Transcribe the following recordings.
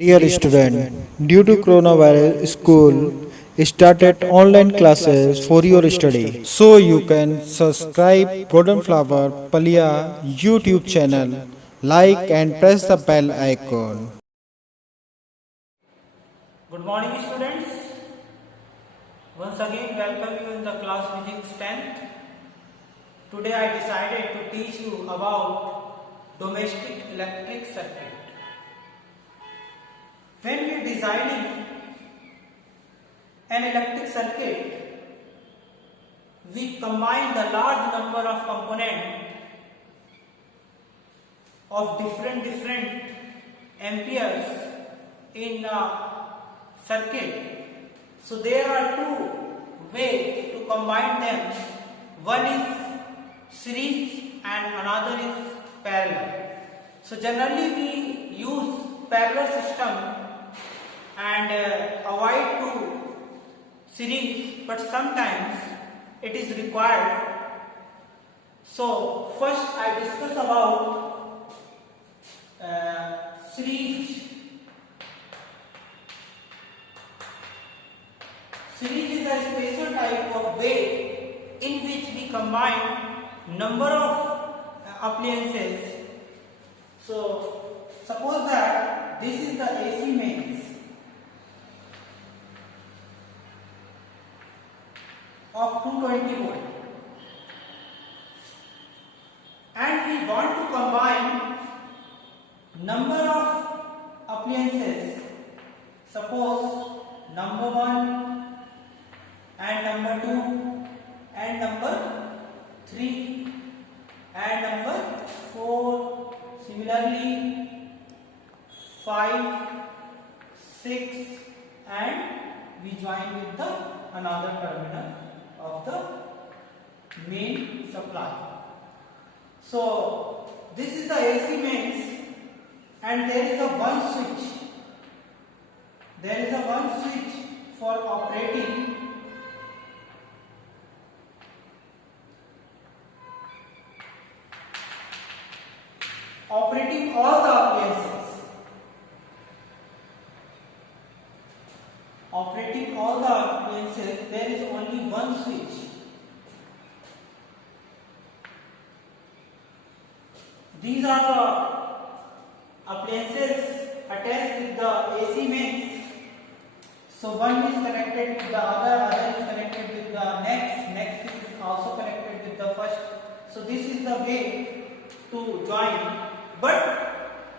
Dear student, due to coronavirus, school started online classes for your study. So you can subscribe Golden Flower Palia YouTube channel, like and press the bell icon. Good morning, students. Once again, welcome you in the class Physics 10th. Today I decided to teach you about domestic electric circuit. When we are designing an electric circuit, we combine the large number of components of different amperes in a circuit. So there are two ways to combine them. One is series and another is parallel. So generally we use parallel system and avoid to series, but sometimes it is required. So first I discuss about series. Series is a special type of way in which we combine number of appliances. So suppose that this is the AC mains of 220 volt, and we want to combine number of appliances. Suppose number 1 and number 2 and number 3 and number 4, similarly 5, 6, and we join with the another terminal of the main supply. So this is the AC mains, and there is a one switch. There is a one switch for operating all the appliances. Operating all the appliances, there is only one switch. These are the appliances attached with the AC mains. So one is connected with the other is connected with the next is also connected with the first. So this is the way to join. But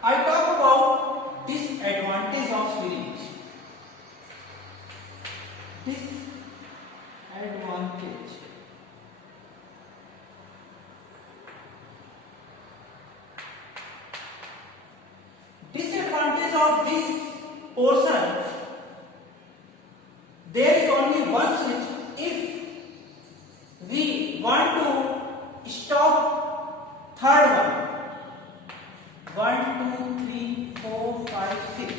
I talk about disadvantage of series. Disadvantage. Disadvantage of this portion. There is only one switch. If we want to stop third one, 1, 2, 3, 4, 5, 6.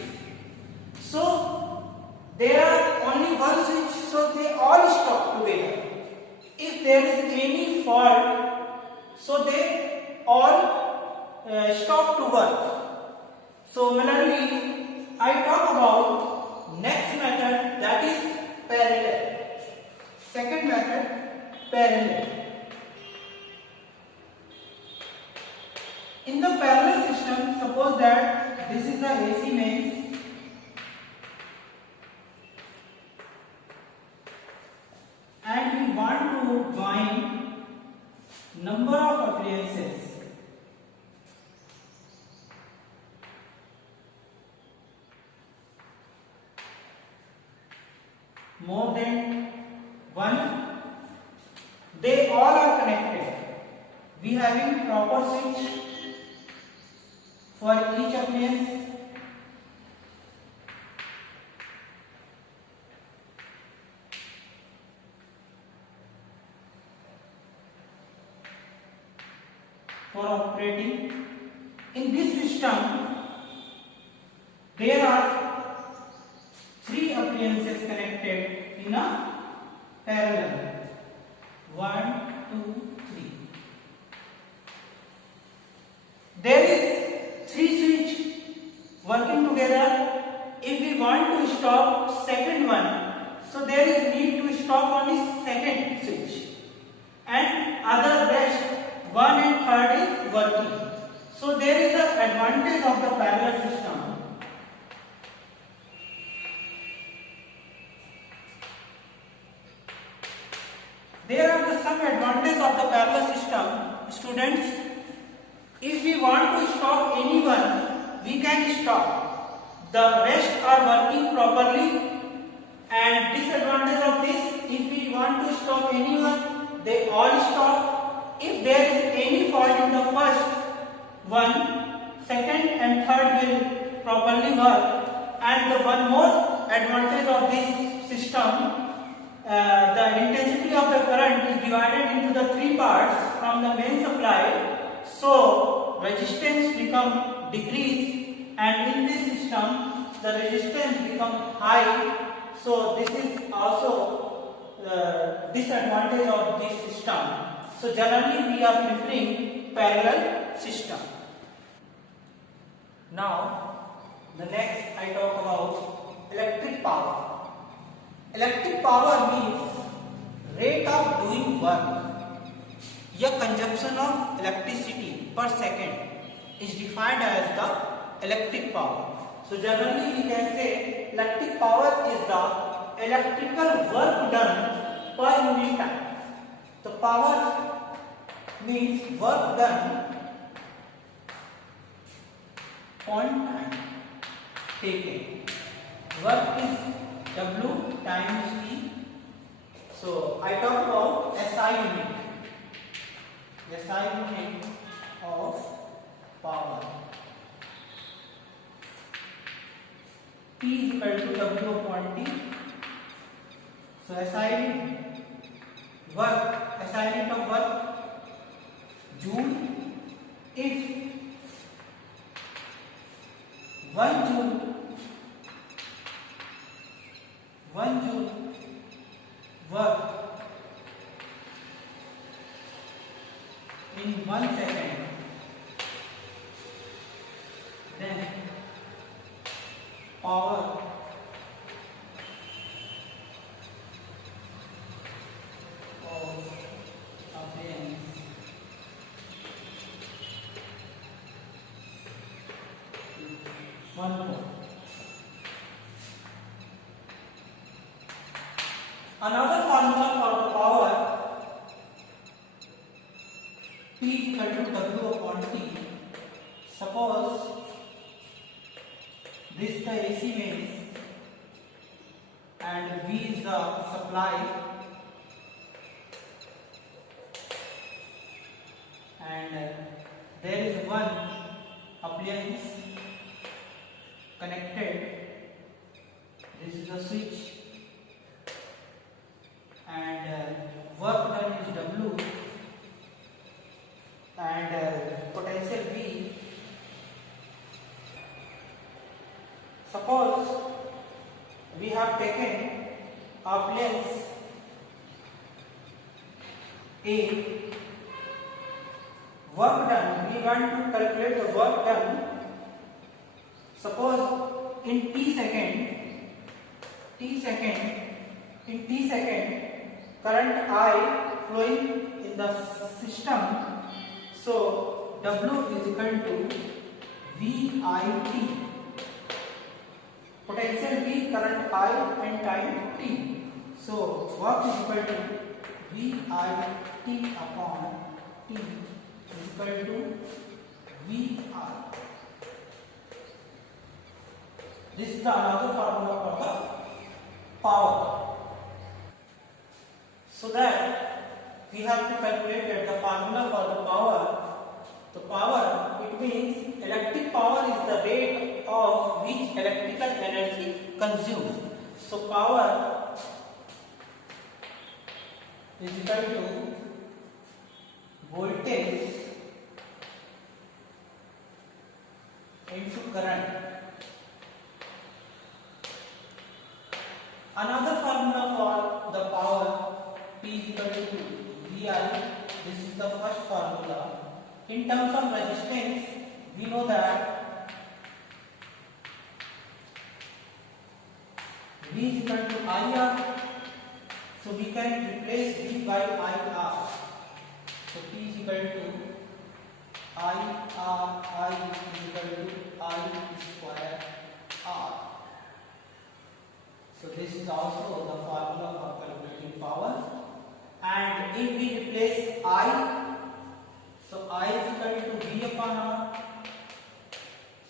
So there are only one switch, so they all stop together. If there is any fault, so they all stop to work. So similarly, I talk about next method, that is parallel. Second method, parallel. In the parallel system, suppose that this is the AC mains, and we want to join number of appliances. More than one, they all are connected. We having proper switch for each appliance. For operating in this system, there are 3 appliances connected in a parallel. 1, 2, 3. There is 3 switch working together want to stop second one, so there is need to stop only second switch, and other rest one and third is working. So there is an advantage of the parallel system. There are some advantages of the parallel system, students. If we want to stop anyone, we can stop. The rest are working properly. And disadvantage of this, if we want to stop anyone, they all stop. If there is any fault in the first one, second and third will properly work. And the one more advantage of this system, the intensity of the current is divided into the three parts from the main supply. So resistance become decrease, and in this system the resistance become high. So this is also disadvantage of this system. So generally we are preferring parallel system. Now the next I talk about electric power. Electric power means rate of doing work. A consumption of electricity per second is defined as the electric power. So generally we can say electric power is the electrical work done per unit time. The power means work done on time taken. Work is W times T. So I talk about SI unit. SI unit of power. P is equal to W upon T. So SI unit of work, joule. If 1 joule work in 1 second, then power of appliance is 1 volt. Another formula for the power, P is equal to W upon T. Suppose this is the AC mains and V is the supply, and there is one appliance connected. This is the switch, and work done is W, and potential V. Suppose we have taken appliance A, work done, we want to calculate the work done. Suppose in T second, current I flowing in the system. So W is equal to VIT. Potential V, current I, and time T. So work is equal to VIT upon T is equal to VR. This is the another formula for the power. So that we have to calculate the formula for the power. The power, it means electric power is the rate of which electrical energy consumed. So power is equal to voltage into current. Another formula for the power, P is equal to VI. This is the first formula. In terms of resistance, we know that V is equal to IR. So we can replace V by IR. So P is equal to IR. I is equal to I square R. So this is also the formula for calculating power. And if we replace I, so I is equal to V upon R.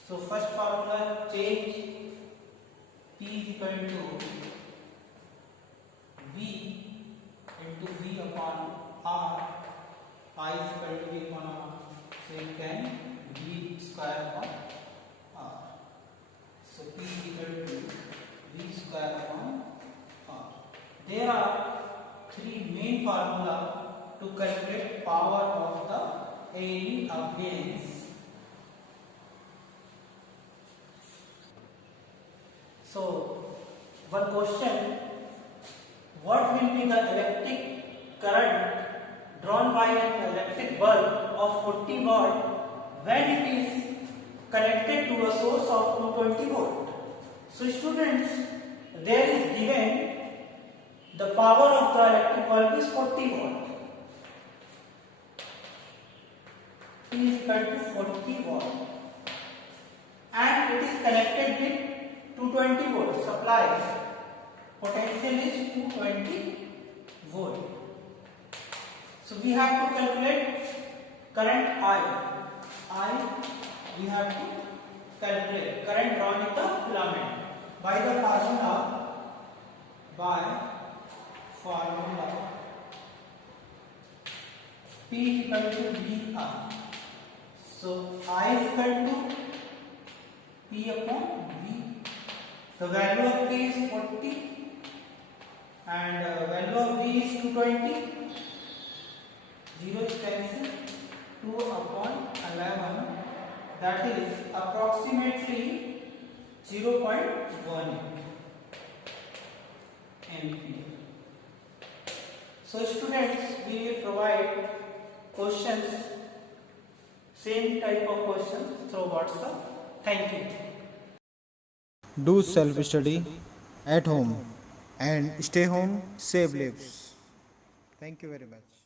So first formula change, P is equal to V into V upon R. I is equal to V upon R. So you can V square upon R. So P is equal to V square upon R. There are three main formula to calculate power of the ALE appliance. So one question: what will be the electric current drawn by an electric bulb of 40 watt when it is connected to a source of 220 volt? So students, there is given the power of the electric bulb is 40 watt. P is equal to 40 watt and it is connected with 220 volt supply. Potential is 220 volt. So we have to calculate current I we have to calculate current drawn in the filament by the formula P is equal to VR. So I is equal to P upon V. The value of P is 40 and value of V is 220. 0 is cancelled. 2 upon 11, that is approximately 0.1 ampere. So students, we will provide questions, same type of questions through WhatsApp. Thank you. Do self-study at home and stay home, save lives. Thank you very much.